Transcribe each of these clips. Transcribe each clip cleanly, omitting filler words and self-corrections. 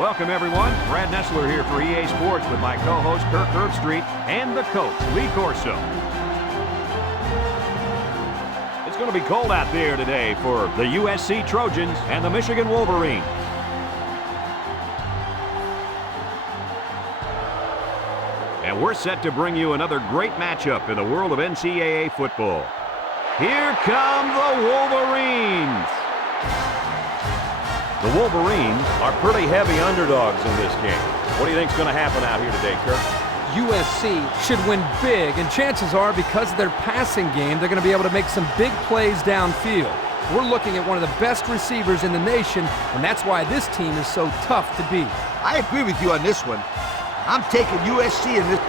Welcome, everyone. Brad Nessler here for EA Sports with my co-host Kirk Herbstreit and the coach, Lee Corso. It's going to be cold out there today for the USC Trojans and the Michigan Wolverines. And we're set to bring you another great matchup in the world of NCAA football. Here come the Wolverines. The Wolverines are pretty heavy underdogs in this game. What do you think is going to happen out here today, Kirk? USC should win big, and chances are because of their passing game, they're going to be able to make some big plays downfield. We're looking at one of the best receivers in the nation, and that's why this team is so tough to beat. I agree with you on this one. I'm taking USC in this.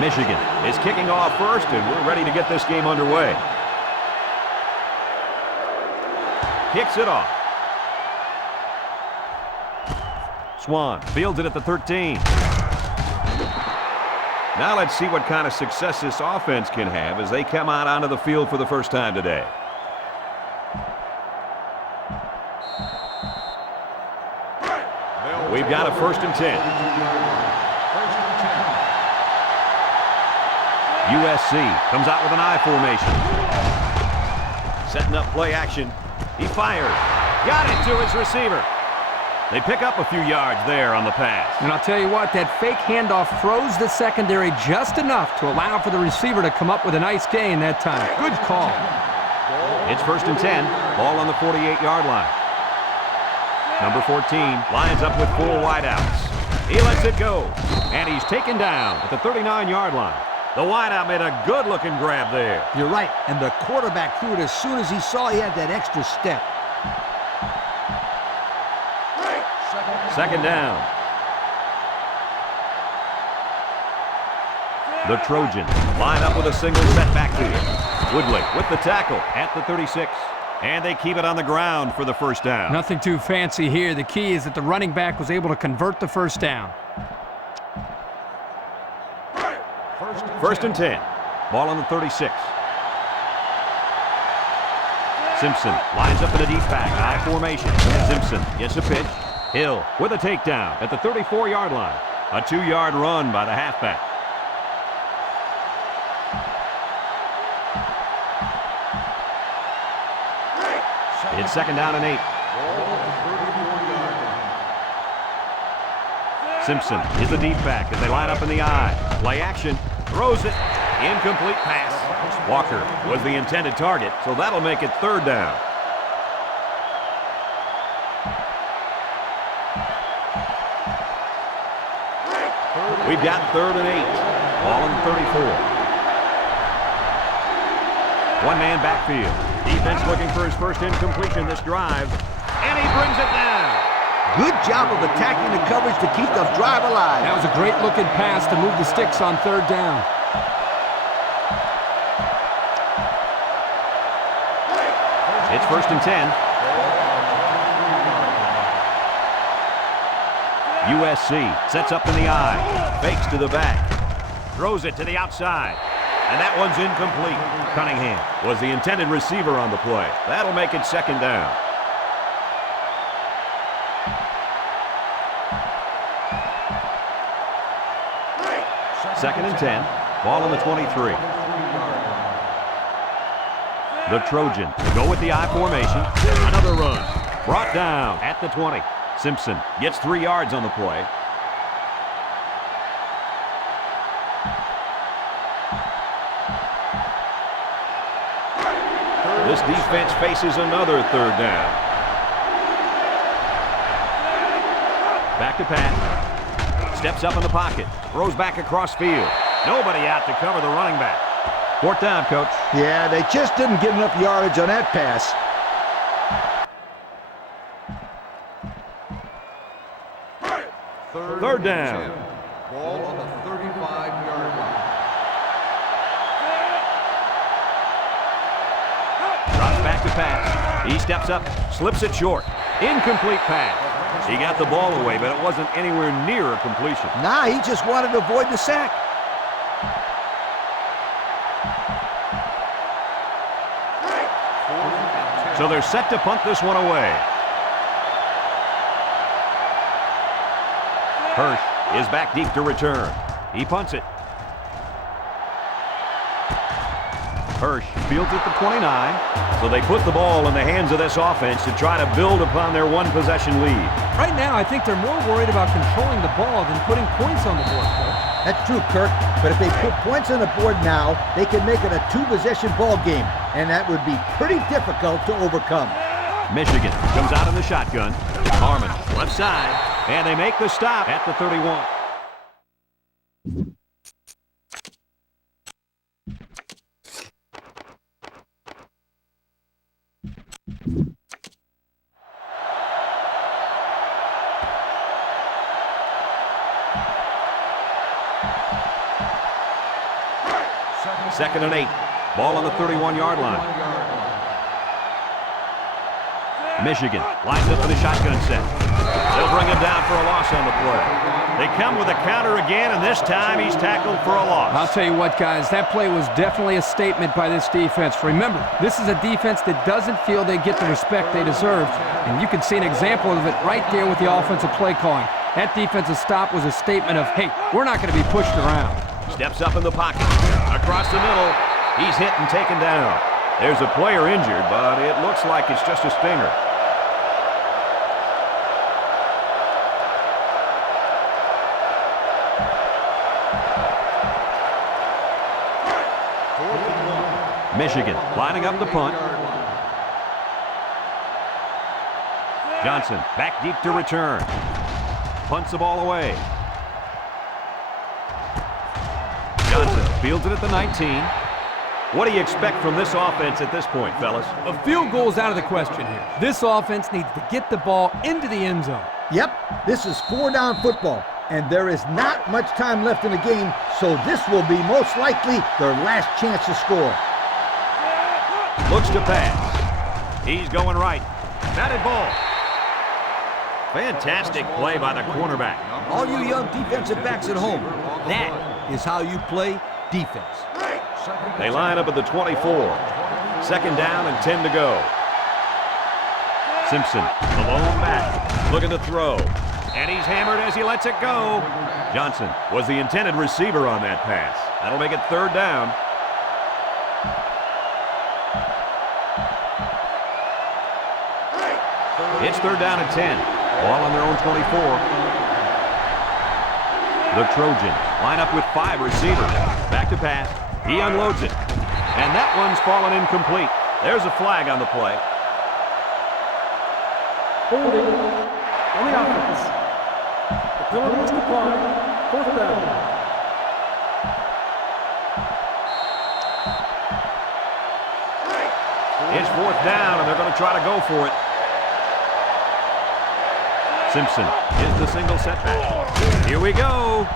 Michigan is kicking off first, and we're ready to get this game underway. Kicks it off. Swan fields it at the 13. Now let's see what kind of success this offense can have as they come out onto the field for the first time today. We've got a 1st and 10. USC comes out with an I formation. Setting up play action. He fires. Got it to his receiver. They pick up a few yards there on the pass. And I'll tell you what, that fake handoff froze the secondary just enough to allow for the receiver to come up with a nice gain that time. Good call. It's 1st and 10. Ball on the 48-yard line. Number 14 lines up with 4 wideouts. He lets it go. And he's taken down at the 39-yard line. The wideout made a good-looking grab there. You're right, and the quarterback threw it as soon as he saw he had that extra step. 2nd down. The Trojans line up with a single set backfield. Woodley with the tackle at the 36. And they keep it on the ground for the 1st down. Nothing too fancy here. The key is that the running back was able to convert the 1st down. 1st and 10. Ball on the 36. Simpson lines up in a deep pack. I formation. Simpson gets a pitch. Hill with a takedown at the 34-yard line. A 2-yard run by the halfback. It's 2nd down and 8. Simpson is the deep back as they line up in the I. Play action. Throws it. Incomplete pass. Walker was the intended target, so that'll make it 3rd down. We've got 3rd and 8. Ball on the 34. One-man backfield. Defense looking for his first incompletion this drive. And he brings it down. Good job of attacking the coverage to keep the drive alive. That was a great-looking pass to move the sticks on 3rd down. It's 1st and 10. USC sets up in the I. Fakes to the back. Throws it to the outside. And that one's incomplete. Cunningham was the intended receiver on the play. That'll make it 2nd down. Second and 10. Ball on the 23. The Trojans go with the I formation. Another run. Brought down at the 20. Simpson gets 3 yards on the play. This defense faces another 3rd down. Back to pass. Steps up in the pocket. Throws back across field. Nobody out to cover the running back. 4th down, Coach. Yeah, they just didn't get enough yardage on that pass. Third down. Ball on the 35-yard line. Drops back to pass. He steps up, slips it short. Incomplete pass. He got the ball away, but it wasn't anywhere near a completion. Nah, he just wanted to avoid the sack. So they're set to punt this one away. Hirsch is back deep to return. He punts it. Hirsch fields at the 29, so they put the ball in the hands of this offense to try to build upon their one-possession lead. Right now, I think they're more worried about controlling the ball than putting points on the board, Coach. That's true, Kirk. But if they put points on the board now, they can make it a two-possession ball game, and that would be pretty difficult to overcome. Michigan comes out in the shotgun. Harmon, left side, and they make the stop at the 31. Second and 8. Ball on the 31-yard line. Michigan lines up for the shotgun set. They'll bring him down for a loss on the play. They come with a counter again, and this time he's tackled for a loss. I'll tell you what, guys, that play was definitely a statement by this defense. Remember, this is a defense that doesn't feel they get the respect they deserve, and you can see an example of it right there with the offensive play calling. That defensive stop was a statement of, hey, we're not going to be pushed around. Steps up in the pocket. Across the middle, he's hit and taken down. There's a player injured, but it looks like it's just a stinger. Michigan lining up the punt. Johnson back deep to return. Punts the ball away. Johnson fields it at the 19. What do you expect from this offense at this point, fellas? A field goal is out of the question here. This offense needs to get the ball into the end zone. Yep, this is four-down football, and there is not much time left in the game, so this will be most likely their last chance to score. Looks to pass. He's going right. Batted ball. Fantastic play by the cornerback. All you young defensive backs at home, that is how you play defense. They line up at the 24. Second down and 10 to go. Simpson, the lone back, looking to throw. And he's hammered as he lets it go. Johnson was the intended receiver on that pass. That'll make it third down. It's third down and 10. Ball on their own 24. The Trojans line up with 5 receivers. Back to pass. He unloads it. And that one's fallen incomplete. There's a flag on the play. Holding on the offense. The penalty was declined. Fourth down. It's fourth down, and they're going to try to go for it. Simpson is the single setback. Here we go.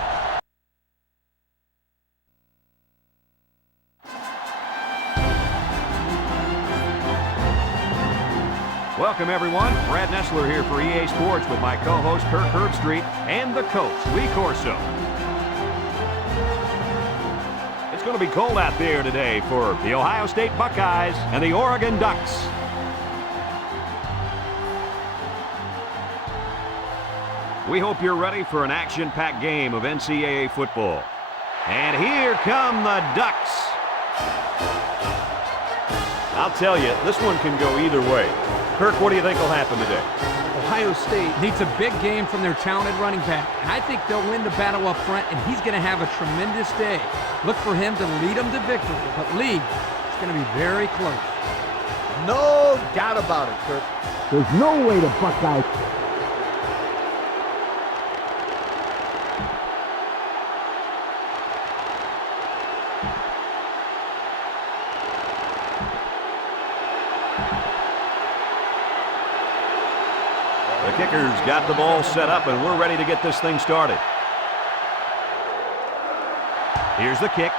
Welcome, everyone. Brad Nessler here for EA Sports with my co-host Kirk Herbstreit and the coach, Lee Corso. It's going to be cold out there today for the Ohio State Buckeyes and the Oregon Ducks. We hope you're ready for an action-packed game of NCAA football. And here come the Ducks. I'll tell you, this one can go either way. Kirk, what do you think will happen today? Ohio State needs a big game from their talented running back, and I think they'll win the battle up front, and he's going to have a tremendous day. Look for him to lead them to victory, but Lee, it's going to be very close. No doubt about it, Kirk. There's no way the Buckeyes... The kicker's got the ball set up, and we're ready to get this thing started. Here's the kick.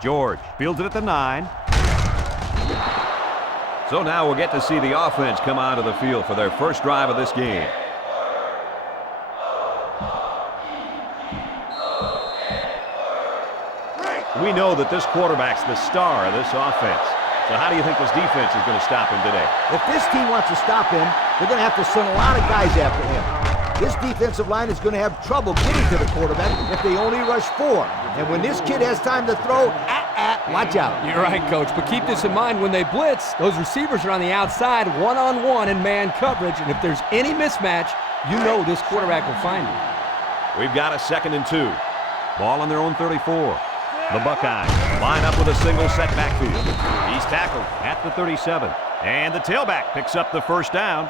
George fields it at the 9. So now we'll get to see the offense come onto the field for their first drive of this game. We know that this quarterback's the star of this offense. So how do you think this defense is going to stop him today? If this team wants to stop him, they're going to have to send a lot of guys after him. This defensive line is going to have trouble getting to the quarterback if they only rush 4. And when this kid has time to throw, watch out. You're right, Coach, but keep this in mind when they blitz. Those receivers are on the outside, one-on-one in man coverage, and if there's any mismatch, you know this quarterback will find it. We've got a 2nd and 2. Ball on their own 34. The Buckeyes line up with a single set backfield. He's tackled at the 37. And the tailback picks up the first down.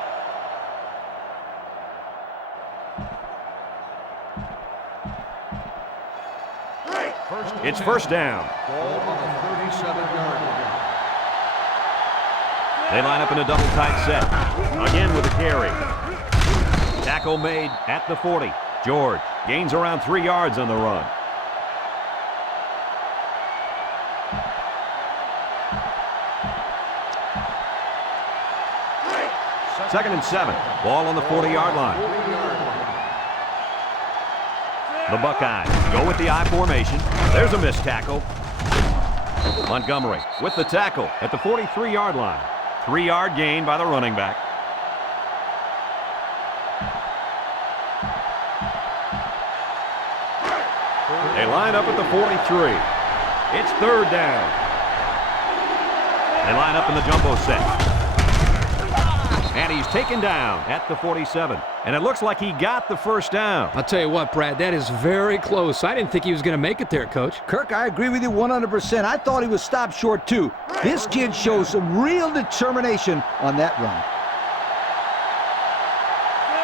It's first down. Ball on the 37-yard line. They line up in a double tight set. Again with a carry. Tackle made at the 40. George gains around 3 yards on the run. Second and 7. Ball on the 40-yard line. The Buckeyes go with the I formation. There's a missed tackle. Montgomery with the tackle at the 43-yard line. 3-yard gain by the running back. They line up at the 43. It's third down. They line up in the jumbo set. And he's taken down at the 47. And it looks like he got the first down. I'll tell you what, Brad, that is very close. I didn't think he was going to make it there, Coach. Kirk, I agree with you 100%. I thought he was stopped short, too. This kid shows some real determination on that run.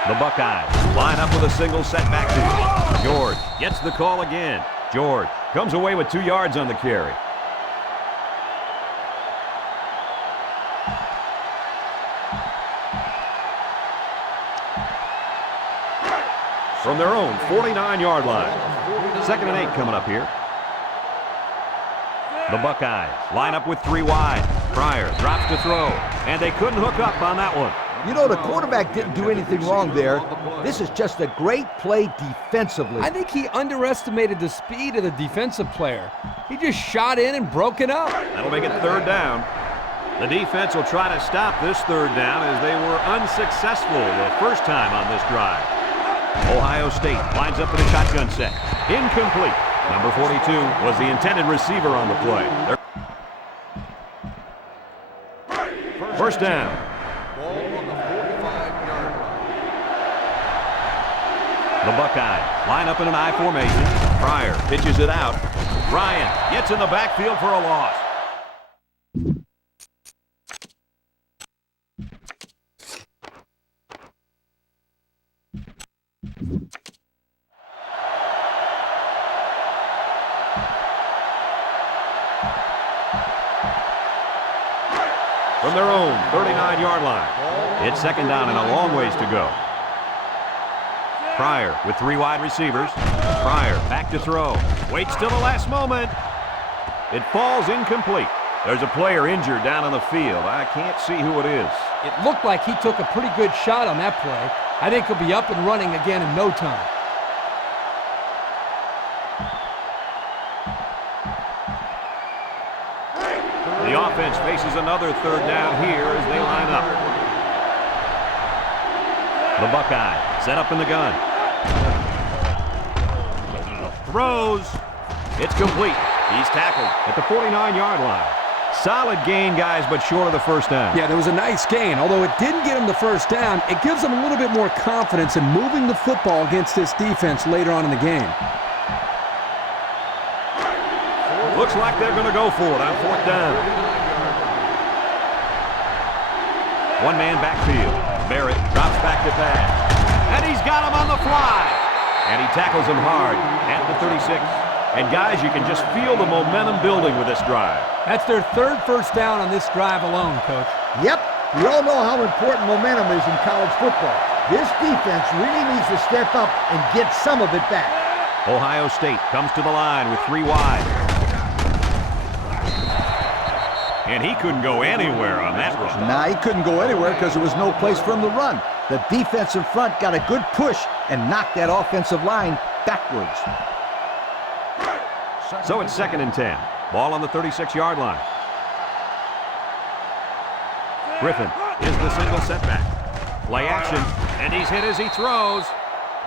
The Buckeyes line up with a single set backfield. George gets the call again. George comes away with 2 yards on the carry. From their own 49-yard line. 2nd and 8 coming up here. The Buckeyes line up with 3 wide. Pryor drops to throw, and they couldn't hook up on that one. You know, the quarterback didn't do anything wrong there. This is just a great play defensively. I think he underestimated the speed of the defensive player. He just shot in and broke it up. That'll make it third down. The defense will try to stop this third down as they were unsuccessful the first time on this drive. Ohio State lines up in a shotgun set. Incomplete. Number 42 was the intended receiver on the play. First down. Ball on the 45-yard line. The Buckeyes line up in an I formation. Pryor pitches it out. Bryant gets in the backfield for a loss. From their own 39-yard line. It's second down and a long ways to go. Pryor with 3 wide receivers. Pryor back to throw. Waits till the last moment. It falls incomplete. There's a player injured down on the field. I can't see who it is. It looked like he took a pretty good shot on that play. I think he'll be up and running again in no time. The offense faces another third down here as they line up. The Buckeyes set up in the gun. Throws. It's complete. He's tackled at the 49-yard line. Solid gain, guys, but short of the first down. Yeah, there was a nice gain. Although it didn't get him the first down, it gives him a little bit more confidence in moving the football against this defense later on in the game. Looks like they're going to go for it on fourth down. One-man backfield. Barrett drops back to pass. And he's got him on the fly. And he tackles him hard at the 36. And guys, you can just feel the momentum building with this drive. That's their third first down on this drive alone, Coach. Yep, we all know how important momentum is in college football. This defense really needs to step up and get some of it back. Ohio State comes to the line with 3 wide. And he couldn't go anywhere on that run. Nah, he couldn't go anywhere because there was no place for him to run. The defensive front got a good push and knocked that offensive line backwards. So it's 2nd and 10. Ball on the 36-yard line. Griffin is the single setback. Play action, and he's hit as he throws.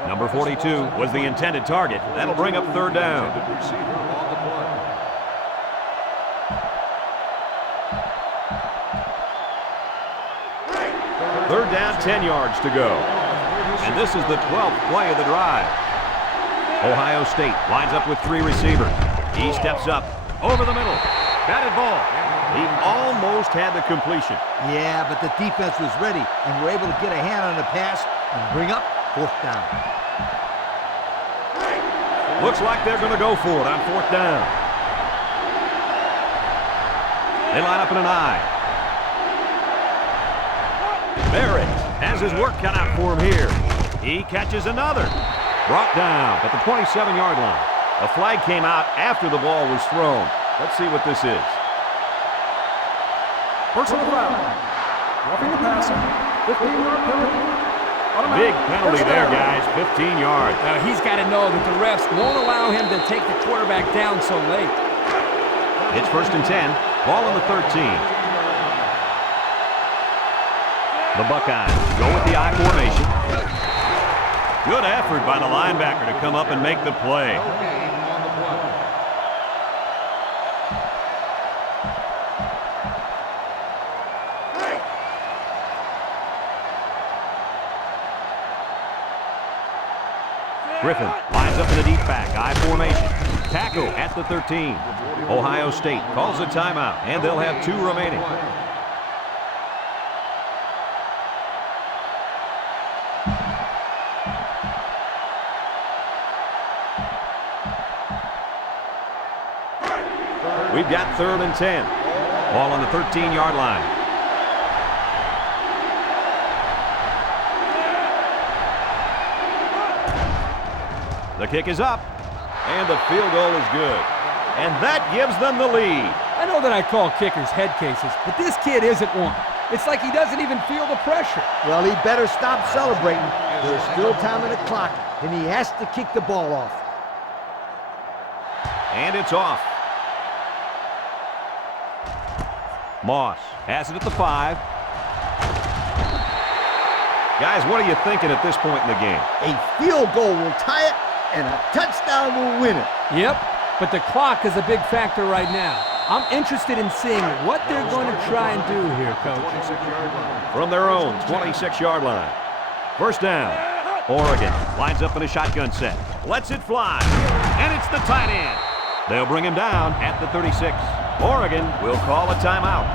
Number 42 was the intended target. That'll bring up 3rd down. Third down, 10 yards to go. And this is the 12th play of the drive. Ohio State lines up with 3 receivers. He steps up over the middle. Batted ball. He almost had the completion. Yeah, but the defense was ready and were able to get a hand on the pass and bring up 4th down. Looks like they're going to go for it on 4th down. They line up in an I. Barrett has his work cut out for him here. He catches another. Brought down at the 27-yard line. A flag came out after the ball was thrown. Let's see what this is. Personal foul. Roughing the passer. 15-yard penalty. Big penalty there, guys. 15 yards. Now, he's got to know that the refs won't allow him to take the quarterback down so late. It's 1st and 10. Ball on the 13. The Buckeyes go with the I formation. Good effort by the linebacker to come up and make the play. Griffin lines up in a deep back, I formation. Tackle at the 13. Ohio State calls a timeout, and they'll have 2 remaining. We've got 3rd and 10. Ball on the 13-yard line. The kick is up, and the field goal is good. And that gives them the lead. I know that I call kickers head cases, but this kid isn't one. It's like he doesn't even feel the pressure. Well, he better stop celebrating. There's still time on the clock, and he has to kick the ball off. And it's off. Moss has it at the 5. Guys, what are you thinking at this point in the game? A field goal will tie it, and a touchdown will win it. Yep, but the clock is a big factor right now. I'm interested in seeing what they're going to try and do here, Coach. From their own 26-yard line. 1st down. Oregon lines up in a shotgun set. Lets it fly. And it's the tight end. They'll bring him down at the 36. Oregon will call a timeout.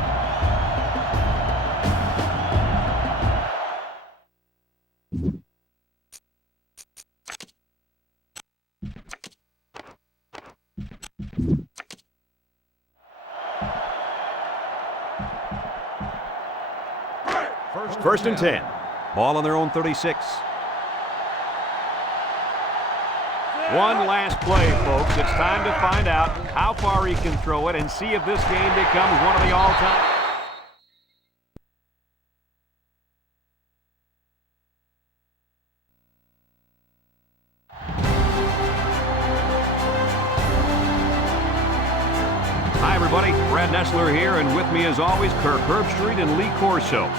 First and 10. Ball on their own 36. One last play, folks. It's time to find out how far he can throw it and see if this game becomes one of the all-time. Hi, everybody. Brad Nessler here, and with me, as always, Kirk Herbstreit and Lee Corso.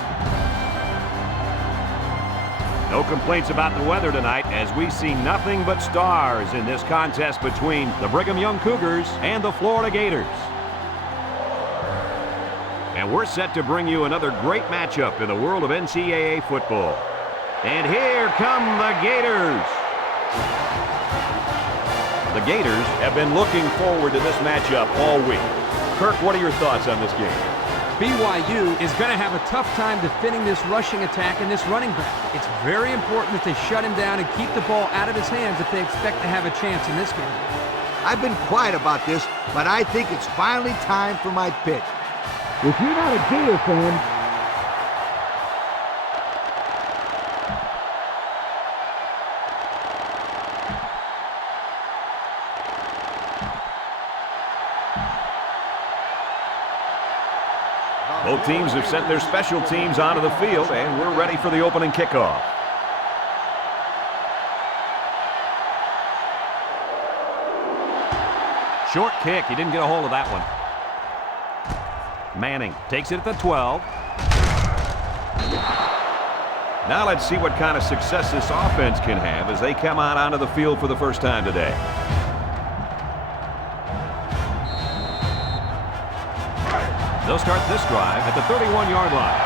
No complaints about the weather tonight, as we see nothing but stars in this contest between the Brigham Young Cougars and the Florida Gators. And we're set to bring you another great matchup in the world of NCAA football. And here come the Gators. The Gators have been looking forward to this matchup all week. Kirk, what are your thoughts on this game? BYU is going to have a tough time defending this rushing attack and this running back. It's very important that they shut him down and keep the ball out of his hands if they expect to have a chance in this game. I've been quiet about this, but I think it's finally time for my pick. If you're not a Gator fan, Both teams have sent their special teams onto the field, and we're ready for the opening kickoff. Short kick. He didn't get a hold of that one. Manning takes it at the 12. Now let's see what kind of success this offense can have as they come out onto the field for the first time today. They'll start this drive at the 31-yard line.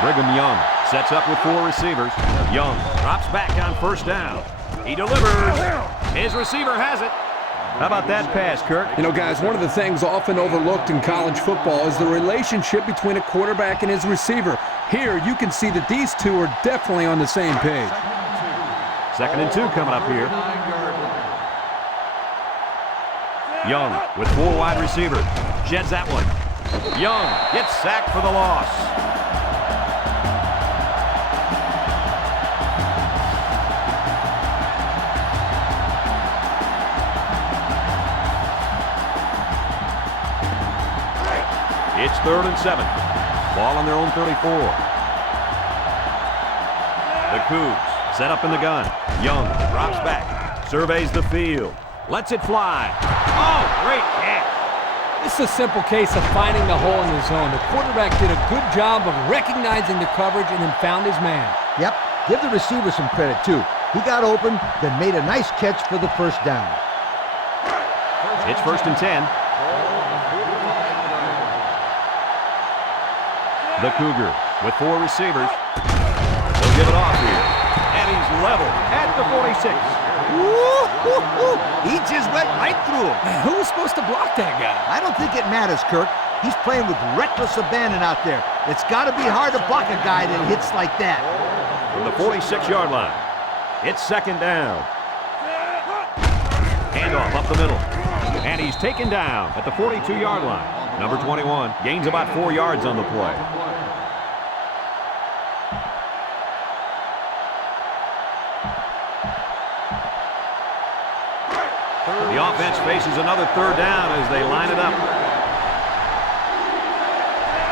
Brigham Young sets up with 4 receivers. Young drops back on first down. He delivers. His receiver has it. How about that pass, Kirk? You know, guys, one of the things often overlooked in college football is the relationship between a quarterback and his receiver. Here, you can see that these two are definitely on the same page. 2nd and 2 coming up here. Young with 4 wide receivers. Sheds that one. Young gets sacked for the loss. It's 3rd and 7. Ball on their own 34. The Cougs set up in the gun. Young drops back. Surveys the field. Lets it fly. Oh, great catch. This is a simple case of finding the hole in the zone. The quarterback did a good job of recognizing the coverage and then found his man. Yep, give the receiver some credit, too. He got open, then made a nice catch for the first down. It's 1st and 10. The Cougars with 4 receivers. They'll give it off here. And he's level at the 46. Woo-hoo-hoo. He just went right through him. Man, who was supposed to block that guy? I don't think it matters, Kirk. He's playing with reckless abandon out there. It's got to be hard to block a guy that hits like that. From the 46-yard line, it's 2nd down. Handoff up the middle. And he's taken down at the 42-yard line. Number 21 gains about 4 yards on the play. The offense faces another 3rd down as they line it up.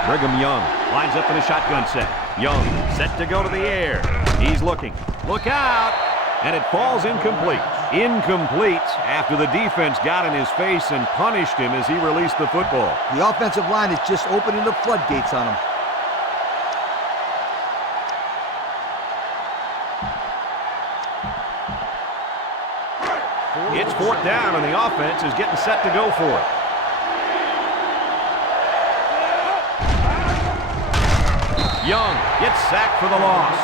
Brigham Young lines up in a shotgun set. Young set to go to the air. He's looking. Look out! And it falls incomplete. Incomplete after the defense got in his face and punished him as he released the football. The offensive line is just opening the floodgates on him. It's 4th down, and the offense is getting set to go for it. Young gets sacked for the loss.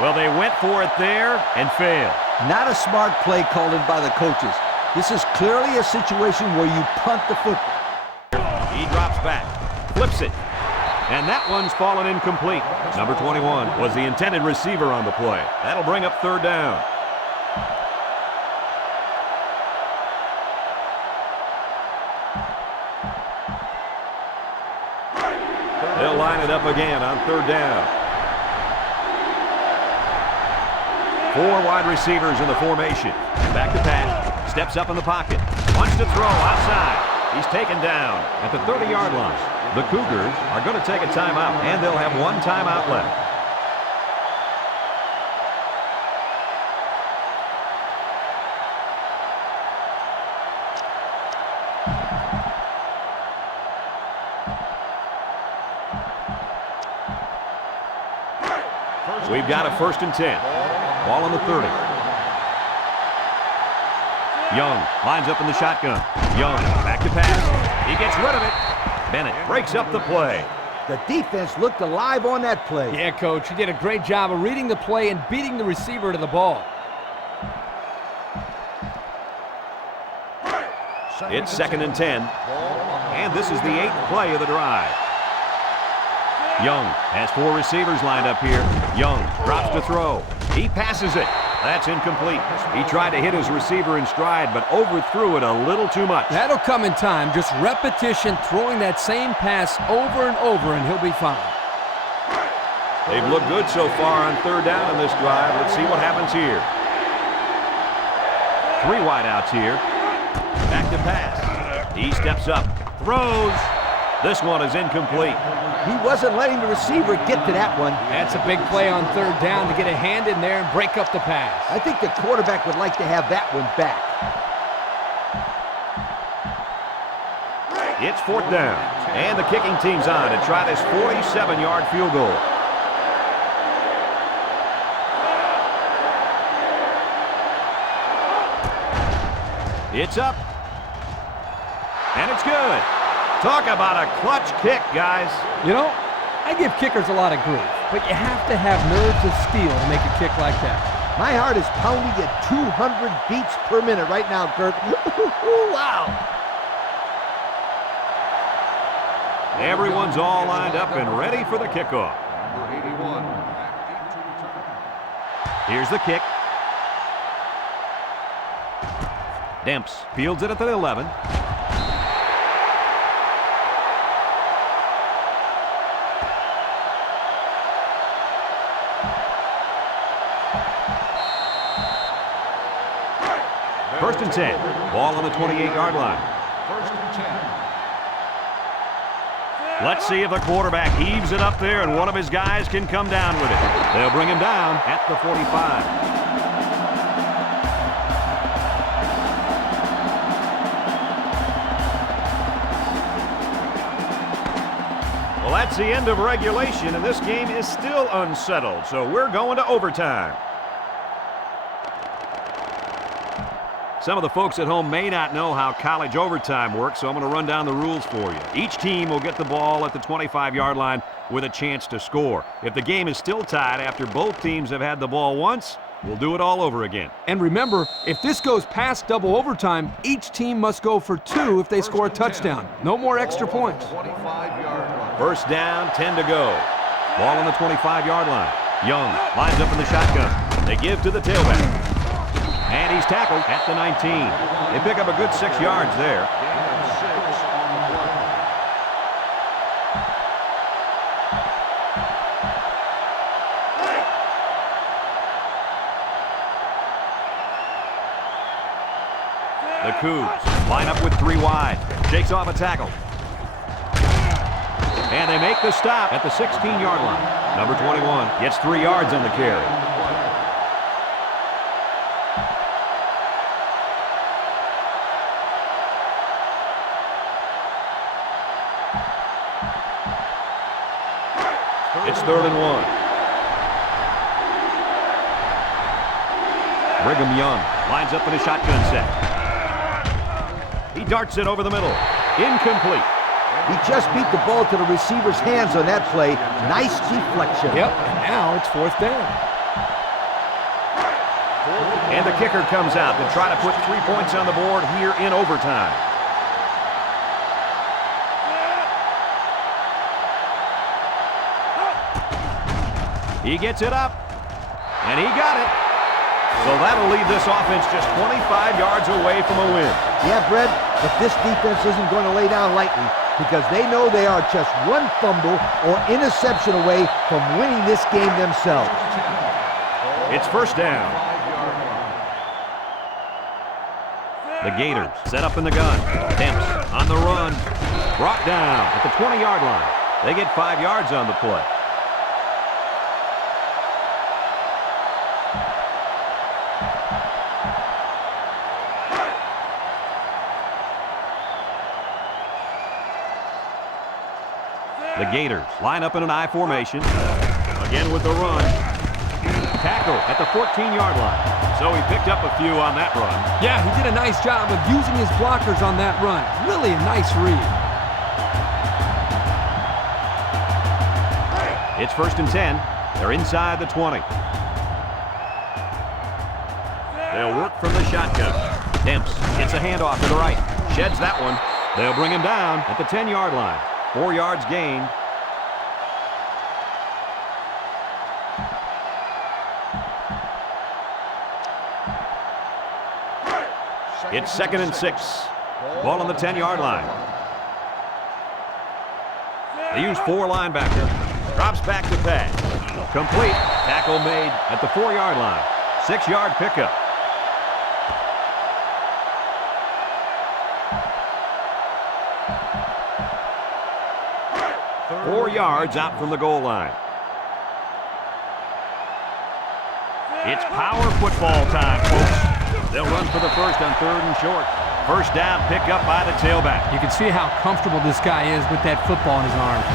Well, they went for it there and failed. Not a smart play called in by the coaches. This is clearly a situation where you punt the football. He drops back, flips it, and that one's fallen incomplete. Number 21 was the intended receiver on the play. That'll bring up 3rd down. They'll line it up again on 3rd down. 4 wide receivers in the formation. Back to pass. Steps up in the pocket. Wants to throw outside. He's taken down at the 30-yard line. The Cougars are going to take a timeout, and they'll have 1 timeout left. We've got a 1st and 10. Ball on the 30. Young lines up in the shotgun. Young back to pass. He gets rid of it. Bennett breaks up the play. The defense looked alive on that play. Yeah, Coach, he did a great job of reading the play and beating the receiver to the ball. It's 2nd and 10. And this is the 8th play of the drive. Young has 4 receivers lined up here. Young drops to throw. He passes it. That's incomplete. He tried to hit his receiver in stride, but overthrew it a little too much. That'll come in time. Just repetition, throwing that same pass over and over, and he'll be fine. They've looked good so far on 3rd down in this drive. Let's see what happens here. 3 wideouts here. Back to pass. He steps up, Throws. This one is incomplete. He wasn't letting the receiver get to that one. That's a big play on third down to get a hand in there and break up the pass. I think the quarterback would like to have that one back. It's fourth down, and the kicking team's on to try this 47-yard field goal. It's up, and it's good. Talk about a clutch kick, guys. You know, I give kickers a lot of grief, but you have to have nerves of steel to make a kick like that. My heart is pounding at 200 beats per minute right now, Kirk. Wow. Everyone's all lined up and ready for the kickoff. Number 81, back deep to return. Here's the kick. Demps fields it at the 11. First and 10. Ball on the 28-yard line. First and 10. Let's see if the quarterback heaves it up there and one of his guys can come down with it. They'll bring him down at the 45. Well, that's the end of regulation, and this game is still unsettled, so we're going to overtime. Some of the folks at home may not know how college overtime works, so I'm going to run down the rules for you. Each team will get the ball at the 25-yard line with a chance to score. If the game is still tied after both teams have had the ball once, we'll do it all over again. And remember, if this goes past double overtime, each team must go for 2 if they score a touchdown. No more extra points. 25-yard line. First down, 10 to go. Ball on the 25-yard line. Young lines up in the shotgun. They give to the tailback. And he's tackled at the 19. They pick up a good 6 yards there. Gain of 6 on the play. The Cougs line up with 3 wide. Shakes off a tackle. And they make the stop at the 16-yard line. Number 21 gets 3 yards on the carry. It's 3rd and 1. Brigham Young lines up in a shotgun set. He darts it over the middle. Incomplete. He just beat the ball to the receiver's hands on that play. Nice deflection. Yep, and now it's 4th down. And the kicker comes out to try to put 3 points on the board here in overtime. He gets it up, and he got it. So that'll leave this offense just 25 yards away from a win. Yeah, Brett, but this defense isn't going to lay down lightly because they know they are just one fumble or interception away from winning this game themselves. It's first down. The Gators set up in the gun. Demps on the run. Brought down at the 20-yard line. They get 5 yards on the play. The Gators line up in an I formation. Again with the run. Tackle at the 14-yard line. So he picked up a few on that run. Yeah, he did a nice job of using his blockers on that run. Really a nice read. It's 1st and 10. They're inside the 20. They'll work from the shotgun. Demps gets a handoff to the right. Sheds that one. They'll bring him down at the 10-yard line. 4 yards gained. It's 2nd and 6. Ball on the 10-yard line. They use 4 linebackers. Drops back to pass. Complete. Tackle made at the 4-yard line. 6-yard pickup. 4 yards out from the goal line. It's power football time, folks. They'll run for the first on 3rd and short. First down, pick up by the tailback. You can see how comfortable this guy is with that football in his arms.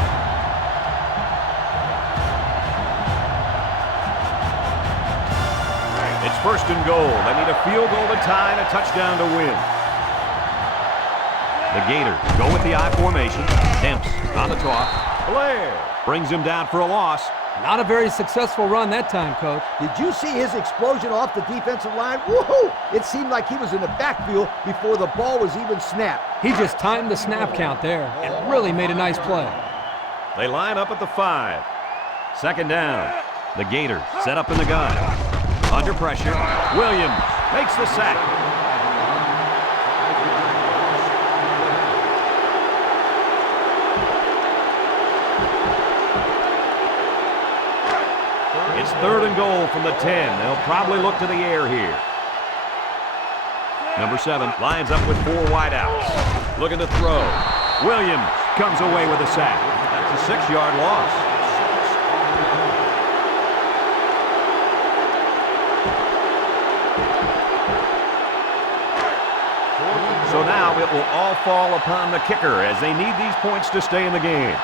It's 1st and goal. They need a field goal to tie and a touchdown to win. The Gators go with the I formation. Temps on the toss. Blair brings him down for a loss. Not a very successful run that time, Coach. Did you see his explosion off the defensive line? Woohoo! It seemed like he was in the backfield before the ball was even snapped. He just timed the snap count there and really made a nice play. They line up at the 5. 2nd down. The Gators set up in the gun. Under pressure. Williams makes the sack. It's 3rd and goal from the 10. They'll probably look to the air here. Number 7 lines up with 4 wideouts. Looking to throw. Williams comes away with a sack. That's a 6-yard loss. So now it will all fall upon the kicker as they need these points to stay in the game.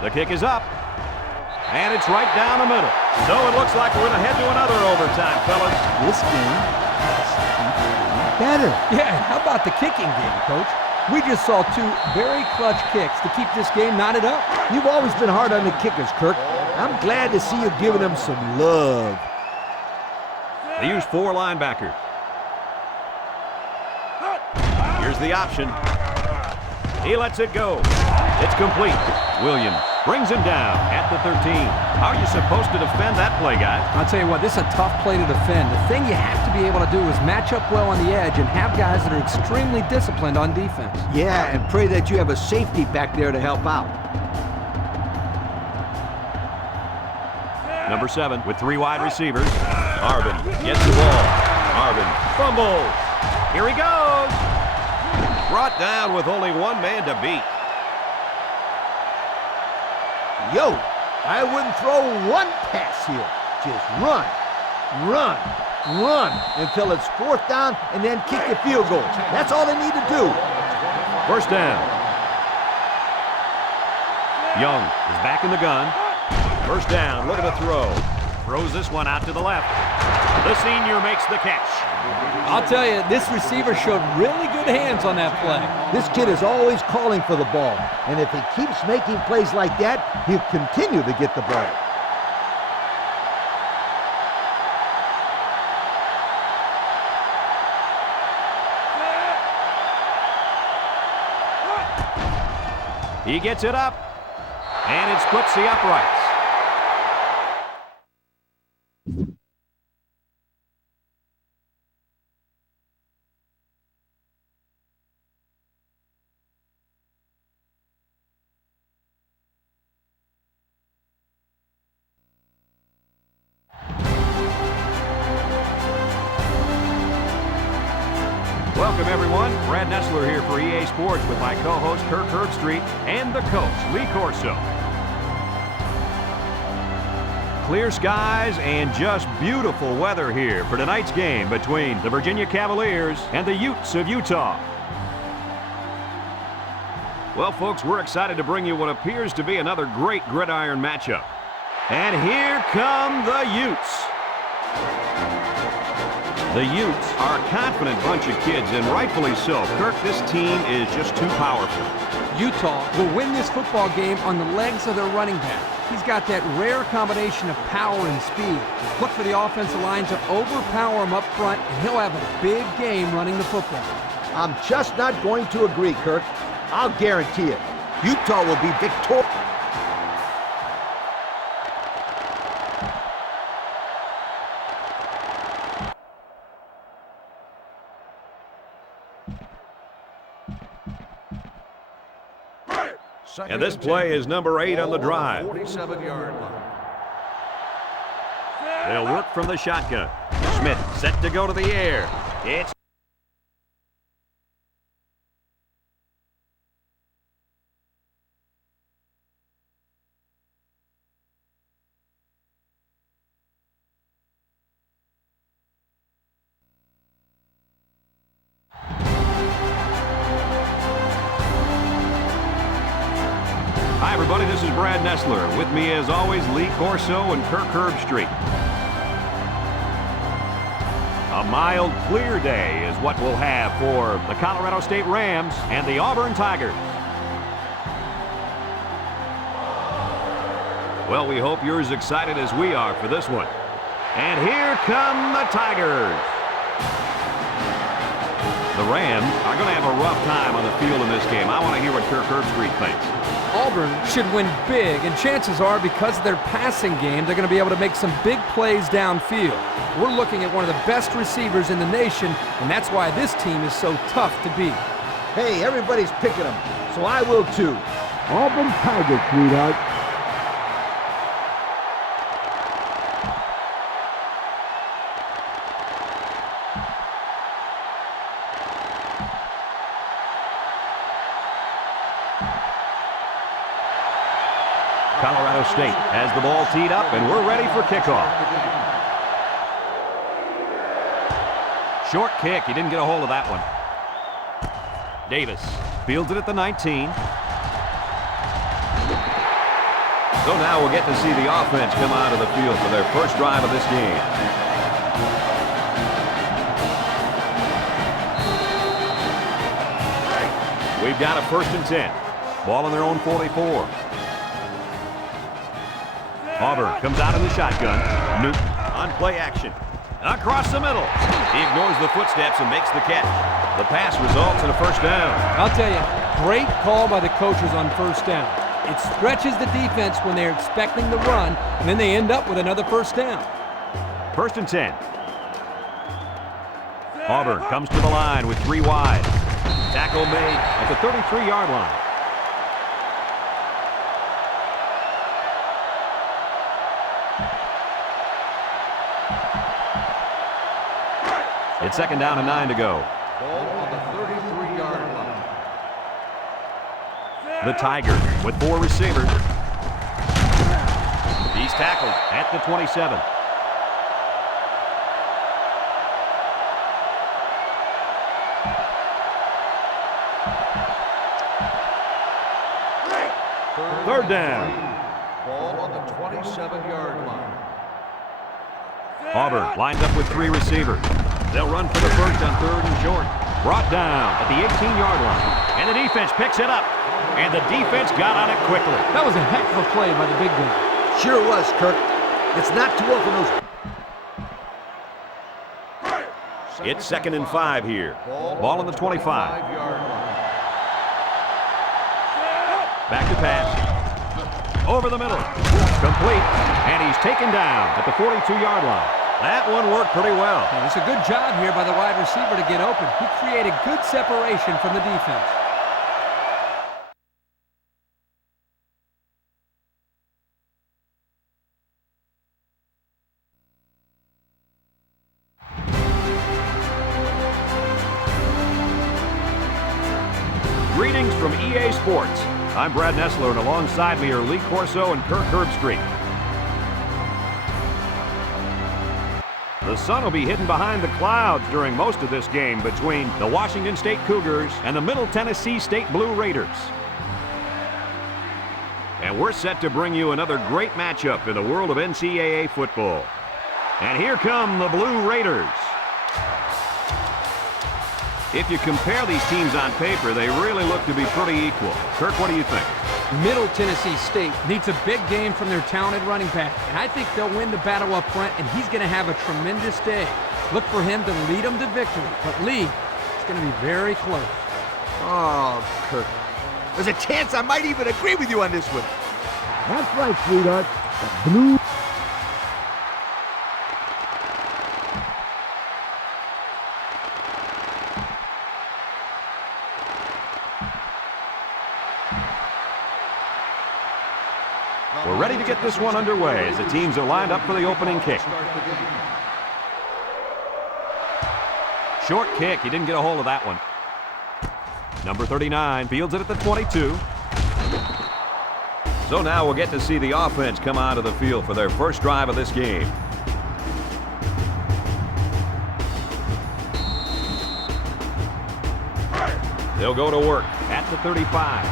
The kick is up, and it's right down the middle. So it looks like we're going to head to another overtime, fellas. This game is better. Yeah, how about the kicking game, Coach? We just saw 2 very clutch kicks to keep this game knotted up. You've always been hard on the kickers, Kirk. I'm glad to see you giving them some love. They use 4 linebackers. Here's the option. He lets it go. It's complete. Williams brings him down at the 13. How are you supposed to defend that play, guys? I'll tell you what, this is a tough play to defend. The thing you have to be able to do is match up well on the edge and have guys that are extremely disciplined on defense. Yeah, and pray that you have a safety back there to help out. Number 7 with 3 wide receivers. Arvin gets the ball. Arvin fumbles. Here he goes. Brought down with only 1 man to beat. Yo, I wouldn't throw 1 pass here. Just run, run, run until it's 4th down and then kick the field goal. That's all they need to do. First down. Young is back in the gun. First down, looking to throw. Throws this one out to the left. The senior makes the catch. I'll tell you, this receiver showed really good hands on that play. This kid is always calling for the ball, and if he keeps making plays like that, he'll continue to get the ball. He gets it up, and it splits the uprights. Welcome, everyone. Brad Nessler here for EA Sports with my co-host Kirk Herbstreit and the coach, Lee Corso. Clear skies and just beautiful weather here for tonight's game between the Virginia Cavaliers and the Utes of Utah. Well, folks, we're excited to bring you what appears to be another great gridiron matchup. And here come the Utes. The Utes are a confident bunch of kids, and rightfully so. Kirk, this team is just too powerful. Utah will win this football game on the legs of their running back. He's got that rare combination of power and speed. Look for the offensive line to overpower him up front, and he'll have a big game running the football. I'm just not going to agree, Kirk. I'll guarantee it. Utah will be victorious. And this play is number 8 on the drive. 47-yard line. They'll work from the shotgun. Smith set to go to the air. It's everybody. This is Brad Nessler. With me, as always, Lee Corso and Kirk Herbstreit. A mild, clear day is what we'll have for the Colorado State Rams and the Auburn Tigers. Well, we hope you're as excited as we are for this one. And here come the Tigers. The Rams are going to have a rough time on the field in this game. I want to hear what Kirk Herbstreit thinks. Auburn should win big, and chances are because of their passing game, they're going to be able to make some big plays downfield. We're looking at one of the best receivers in the nation, and that's why this team is so tough to beat. Hey, everybody's picking them, so I will too. Auburn Tigers, sweetheart. Colorado State has the ball teed up, and we're ready for kickoff. Short kick. He didn't get a hold of that one. Davis fields it at the 19. So now we'll get to see the offense come out of the field for their first drive of this game. We've got a 1st and 10. Ball on their own 44. Auburn comes out in the shotgun. Newton on play action. Across the middle. He ignores the footsteps and makes the catch. The pass results in a 1st down. I'll tell you, great call by the coaches on 1st down. It stretches the defense when they're expecting the run, and then they end up with another 1st down. 1st and 10. Auburn comes to the line with 3 wide. Tackle made at the 33-yard line. It's 2nd down and 9 to go. Ball on the 33-yard line. The Tigers with 4 receivers. He's tackled at the 27. Third down. Ball on the 27-yard line. Auburn lines up with 3 receivers. They'll run for the 1st on 3rd and short. Brought down at the 18-yard line. And the defense picks it up. And the defense got on it quickly. That was a heck of a play by the big guy. Sure was, Kirk. It's not too often those. It's 2nd and 5 here. Ball on the 25. 5-yard line. Back to pass. Over the middle. Complete. And he's taken down at the 42-yard line. That one worked pretty well. And it's a good job here by the wide receiver to get open. He created good separation from the defense. Greetings from EA Sports. I'm Brad Nessler, and alongside me are Lee Corso and Kirk Herbstreit. The sun will be hidden behind the clouds during most of this game between the Washington State Cougars and the Middle Tennessee State Blue Raiders. And we're set to bring you another great matchup in the world of NCAA football. And here come the Blue Raiders. If you compare these teams on paper, they really look to be pretty equal. Kirk, what do you think? Middle Tennessee State needs a big game from their talented running back, and I think they'll win the battle up front, and he's going to have a tremendous day. Look for him to lead them to victory, but Lee, it's going to be very close. Oh, Kirk. There's a chance I might even agree with you on this one. That's right, sweetheart. The Blue. We're ready to get this one underway as the teams are lined up for the opening kick. Short kick. He didn't get a hold of that one. Number 39 fields it at the 22. So now we'll get to see the offense come out of the field for their first drive of this game. They'll go to work at the 35.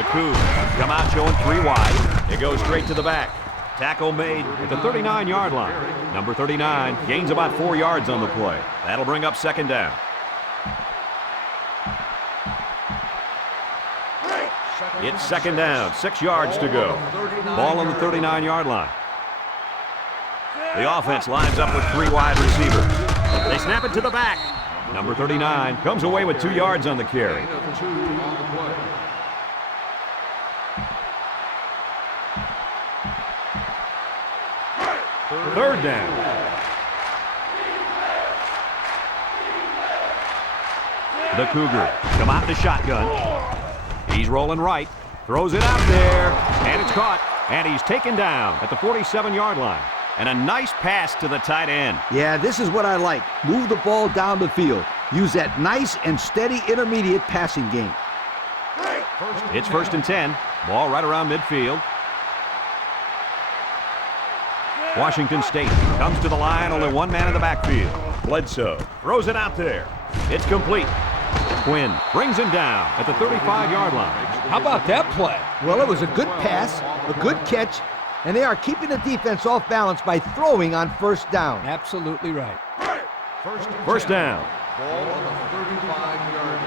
The Cougs come out showing 3 wide. It goes straight to the back. Tackle made at the 39-yard line. Number 39 gains about 4 yards on the play. That'll bring up second down. It's second down, 6 yards to go. Ball on the 39-yard line. The offense lines up with 3 wide receivers. They snap it to the back. Number 39 comes away with 2 yards on the carry. Third down. The Cougars come out in the shotgun. He's rolling right, throws it out there, and it's caught, and he's taken down at the 47-yard line. And a nice pass to the tight end. Yeah, this is what I like. Move the ball down the field. Use that nice and steady intermediate passing game. It's 1st and 10. Ball right around midfield. Washington State comes to the line, only 1 man in the backfield. Bledsoe throws it out there. It's complete. Quinn brings him down at the 35-yard line. How about that play? Well, it was a good pass, a good catch, and they are keeping the defense off balance by throwing on first down. Absolutely right. First down. Ball on the 35-yard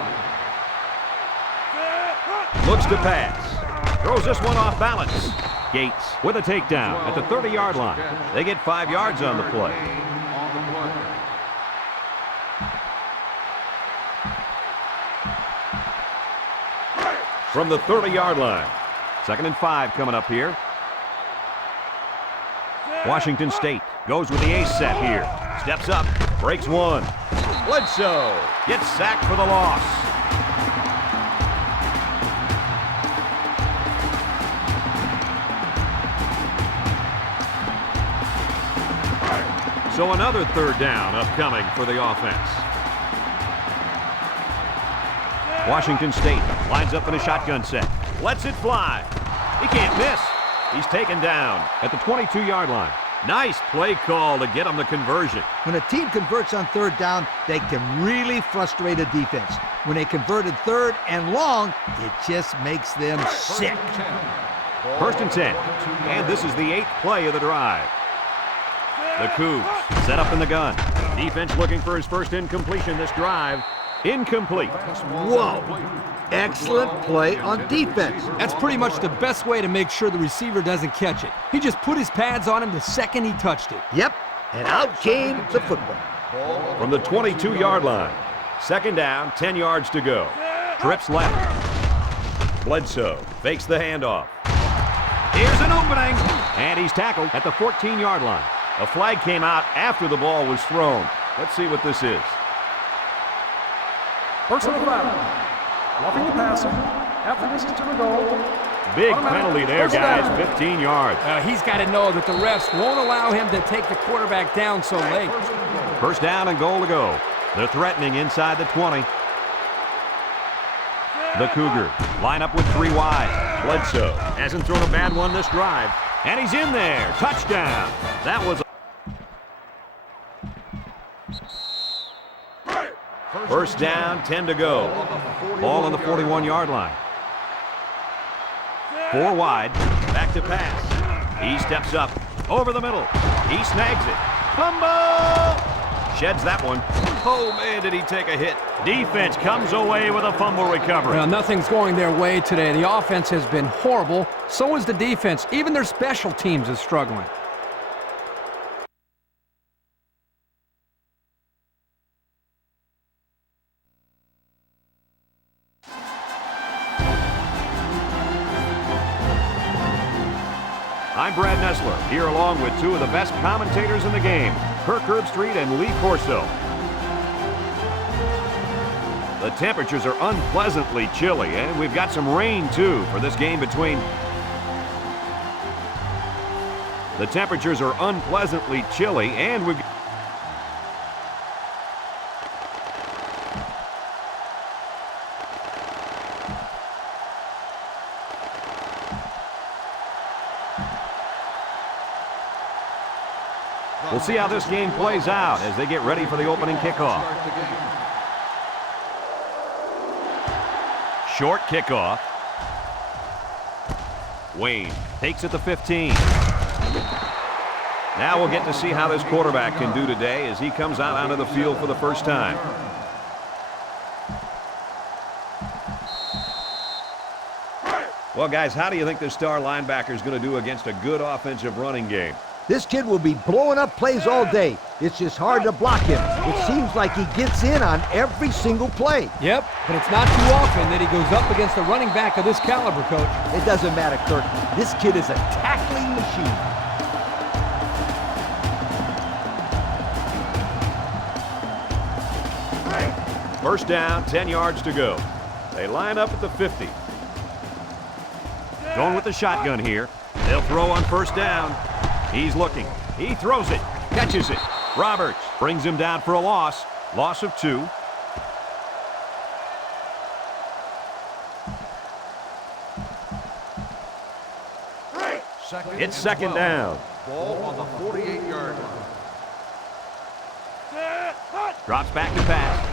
line. Looks to pass. Throws this one off balance. Gates with a takedown at the 30-yard line. They get 5 yards on the play. From the 30-yard line. 2nd and 5 coming up here. Washington State goes with the ace set here. Steps up, breaks one. Bledsoe gets sacked for the loss. So another third down upcoming for the offense. Washington State lines up in a shotgun set. Lets it fly. He can't miss. He's taken down at the 22-yard line. Nice play call to get him the conversion. When a team converts on third down, they can really frustrate a defense. When they converted third and long, it just makes them sick. 1st and 10. And this is the 8th play of the drive. The Cougs set up in the gun. Defense looking for his first incompletion this drive. Incomplete. Whoa. Excellent play on defense. That's pretty much the best way to make sure the receiver doesn't catch it. He just put his pads on him the second he touched it. Yep, and out came the football. From the 22-yard line. 2nd down, 10 yards to go. Trips left. Bledsoe fakes the handoff. Here's an opening. And he's tackled at the 14-yard line. A flag came out after the ball was thrown. Let's see what this is. Personal foul. Roughing the passer. After this is to the goal. Big penalty there, guys. 15 yards. He's got to know that the refs won't allow him to take the quarterback down so late. First down and goal to go. They're threatening inside the 20. The Cougars line up with 3 wide. Bledsoe hasn't thrown a bad one this drive. And he's in there. Touchdown. That was first down, 10 to go. Ball on the 41-yard line. 4 wide. Back to pass. He steps up. Over the middle. He snags it. Fumble! Sheds that one. Oh, man, did he take a hit. Defense comes away with a fumble recovery. Well, nothing's going their way today. The offense has been horrible. So is the defense. Even their special teams is struggling. I'm Brad Nessler, here along with 2 of the best commentators in the game, Kirk Herbstreit and Lee Corso. The temperatures are unpleasantly chilly, and we've got some rain, too, for this game between... The temperatures are unpleasantly chilly, and we've... We'll see how this game plays out as they get ready for the opening kickoff. Short kickoff. Wayne takes it to 15. Now we'll get to see how this quarterback can do today as he comes out onto the field for the first time. Well, guys, how do you think this star linebacker is going to do against a good offensive running game? This kid will be blowing up plays all day. It's just hard to block him. It seems like he gets in on every single play. Yep, but it's not too often that he goes up against a running back of this caliber, Coach. It doesn't matter, Kirk. This kid is a tackling machine. First down, 10 yards to go. They line up at the 50. Going with the shotgun here. They'll throw on first down. He's looking. He throws it. Catches it. Roberts brings him down for a loss. Loss of 2. It's second down. Ball on the 48-yard line. Drops back to pass.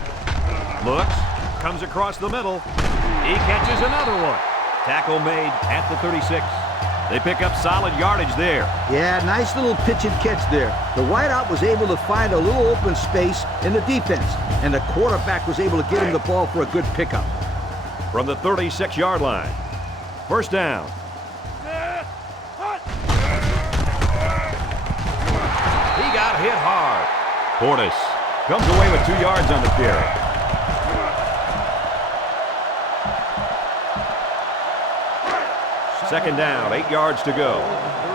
Looks. Comes across the middle. He catches another one. Tackle made at the 36. They pick up solid yardage there. Yeah, nice little pitch and catch there. The wideout was able to find a little open space in the defense, and the quarterback was able to get him the ball for a good pickup. From the 36-yard line. First down. He got hit hard. Portis comes away with 2 yards on the carry. Second down, 8 yards to go.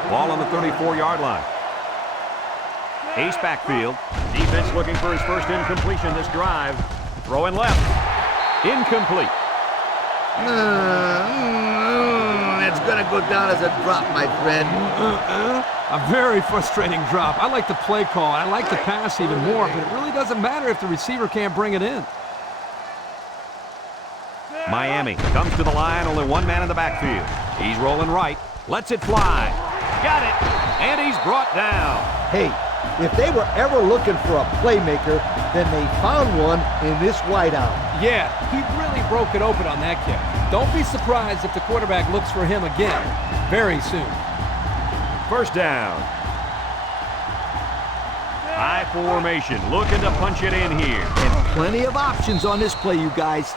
Ball on the 34-yard line. Ace backfield. Defense looking for his first incompletion this drive. Throwing left. Incomplete. It's going to go down as a drop, my friend. A very frustrating drop. I like the play call. I like the pass even more, but it really doesn't matter if the receiver can't bring it in. Miami comes to the line, only one man in the backfield. He's rolling right, lets it fly. Got it, and he's brought down. Hey, if they were ever looking for a playmaker, then they found one in this wideout. Yeah, he really broke it open on that kick. Don't be surprised if the quarterback looks for him again very soon. First down. High formation, looking to punch it in here. And plenty of options on this play, you guys.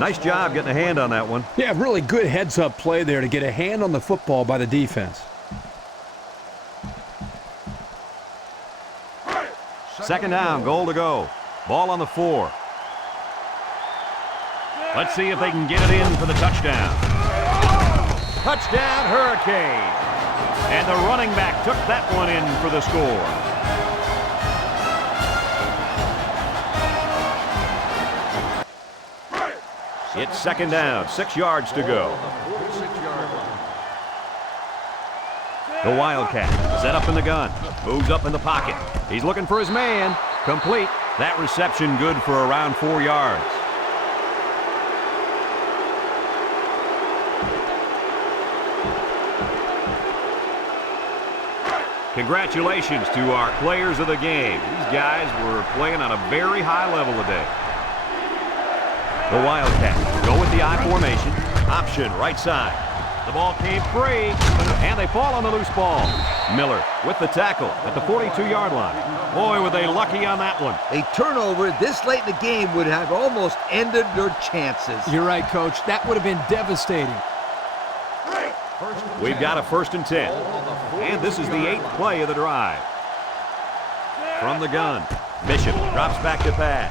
Nice job getting a hand on that one. Yeah, really good heads-up play there to get a hand on the football by the defense. Second down, goal to go. Ball on the 4. Let's see if they can get it in for the touchdown. Touchdown, Hurricane. And the running back took that one in for the score. It's second down, 6 yards to go. The Wildcat set up in the gun, moves up in the pocket. He's looking for his man. Complete. That reception good for around 4 yards. Congratulations to our players of the game. These guys were playing on a very high level today. The Wildcats go with the I formation. Option right side. The ball came free, and they fall on the loose ball. Miller with the tackle at the 42-yard line. Boy, were they lucky on that one. A turnover this late in the game would have almost ended their chances. You're right, Coach. That would have been devastating. We've got a 1st and 10. And this is the 8th play of the drive. From the gun, Bishop drops back to pass.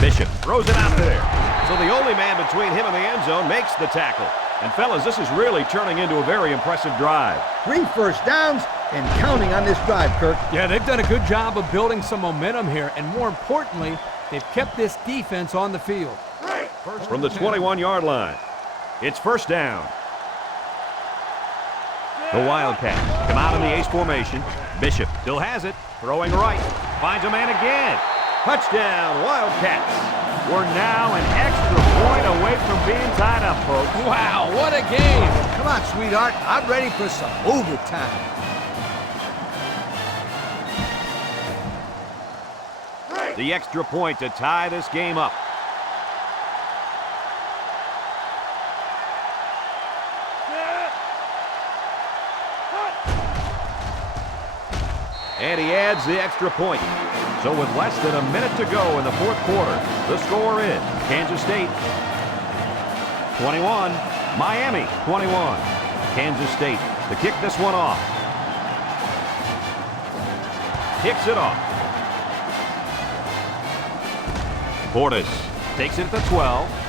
Bishop throws it out there. So the only man between him and the end zone makes the tackle. And fellas, this is really turning into a very impressive drive. 3 first downs and counting on this drive, Kirk. Yeah, they've done a good job of building some momentum here, and more importantly, they've kept this defense on the field. From the 21-yard line, it's first down. The Wildcats come out in the ace formation. Bishop still has it, throwing right, finds a man again. Touchdown, Wildcats. We're now an extra point away from being tied up, folks. Wow, what a game. Come on, sweetheart. I'm ready for some overtime. The extra point to tie this game up. And he adds the extra point. So with less than a minute to go in the fourth quarter, the score is Kansas State 21, Miami 21. Kansas State to kick this one off. Kicks it off. Portis takes it at the 12.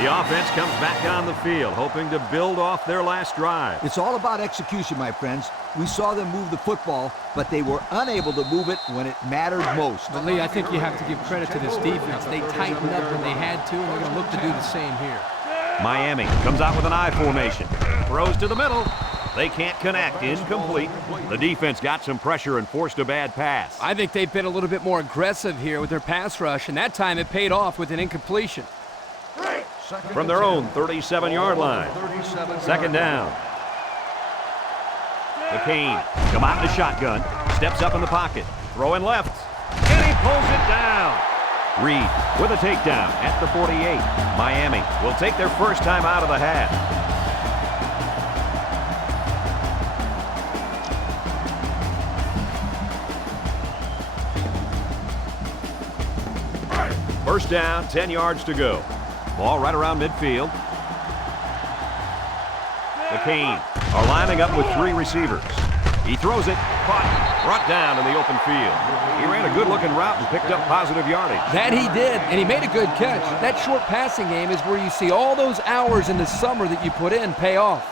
The offense comes back on the field, hoping to build off their last drive. It's all about execution, my friends. We saw them move the football, but they were unable to move it when it mattered most. But, Lee, I think you have to give credit to this defense. They tightened up when they had to, and they're going to look to do the same here. Miami comes out with an I formation. Throws to the middle. They can't connect. Incomplete. The defense got some pressure and forced a bad pass. I think they've been a little bit more aggressive here with their pass rush, and that time it paid off with an incompletion. From their own 37-yard line. Second down. McCain come out in the shotgun. Steps up in the pocket. Throwing left. And he pulls it down. Reed with a takedown at the 48. Miami will take their first time out of the half. First down, 10 yards to go. Ball right around midfield. McCain are lining up with three receivers. He throws it, caught, brought down in the open field. He ran a good-looking route and picked up positive yardage. That he did, and he made a good catch. That short passing game is where you see all those hours in the summer that you put in pay off.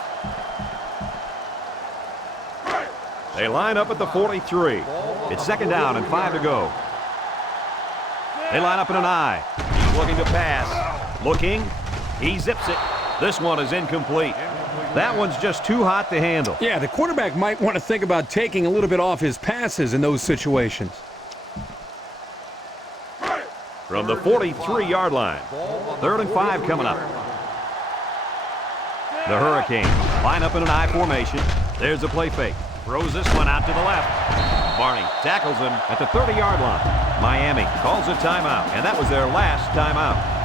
They line up at the 43. It's second down and 5 to go. They line up in an I. He's looking to pass. Looking. He zips it. This one is incomplete. That one's just too hot to handle. Yeah, the quarterback might want to think about taking a little bit off his passes in those situations. From the 43-yard line. 3rd and 5 coming up. The Hurricanes line up in an I formation. There's the play fake. Throws this one out to the left. Barney tackles him at the 30-yard line. Miami calls a timeout, and that was their last timeout.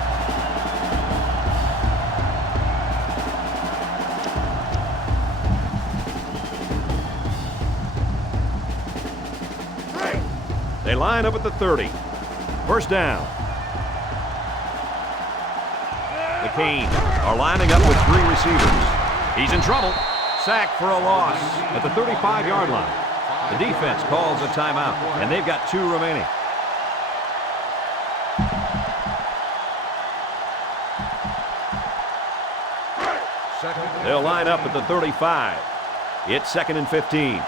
They line up at the 30. First down. The Canes are lining up with three receivers. He's in trouble. Sacked for a loss at the 35-yard line. The defense calls a timeout, and they've got 2 remaining. They'll line up at the 35. It's 2nd and 15.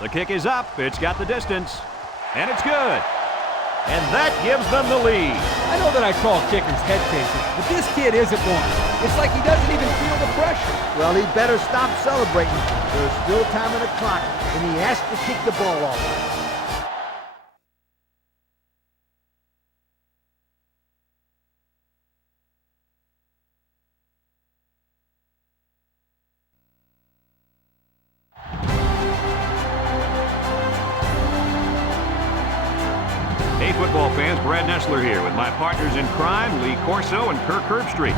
The kick is up. It's got the distance. And it's good. And that gives them the lead. I know that I call kickers head cases, but this kid isn't one. It's like he doesn't even feel the pressure. Well, he better stop celebrating. There's still time on the clock, and he has to kick the ball off. Hey, football fans, Brad Nessler here with my partners in crime, Lee Corso and Kirk Herbstreit.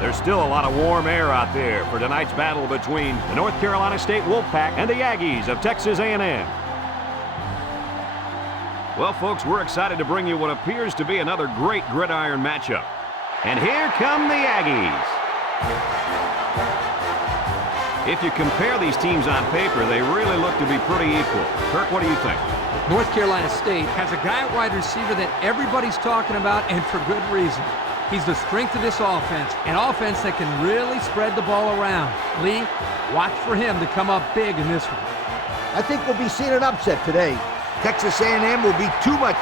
There's still a lot of warm air out there for tonight's battle between the North Carolina State Wolfpack and the Aggies of Texas A&M. Well, folks, we're excited to bring you what appears to be another great gridiron matchup. And here come the Aggies. If you compare these teams on paper, they really look to be pretty equal. Kirk, what do you think? North Carolina State has a guy at wide receiver that everybody's talking about, and for good reason. He's the strength of this offense, an offense that can really spread the ball around. Lee, watch for him to come up big in this one. I think we'll be seeing an upset today. Texas A&M will be too much.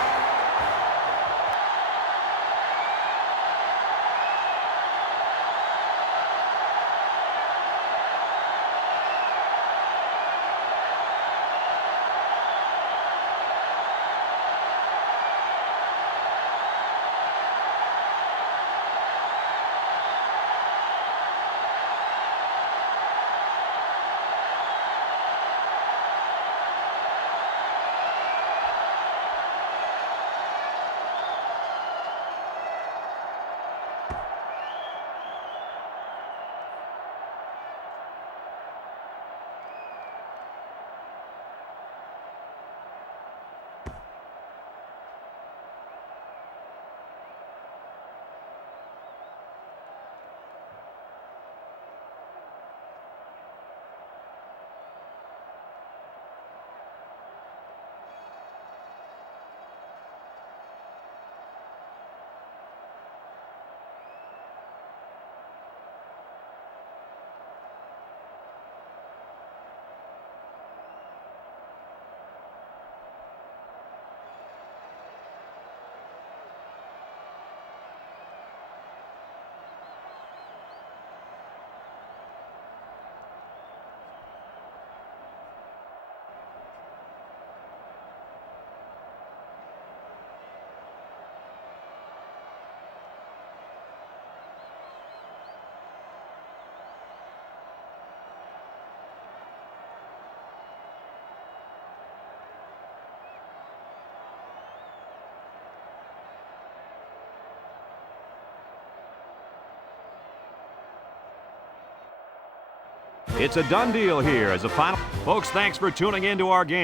It's a done deal here as a final. Folks, thanks for tuning in to our game.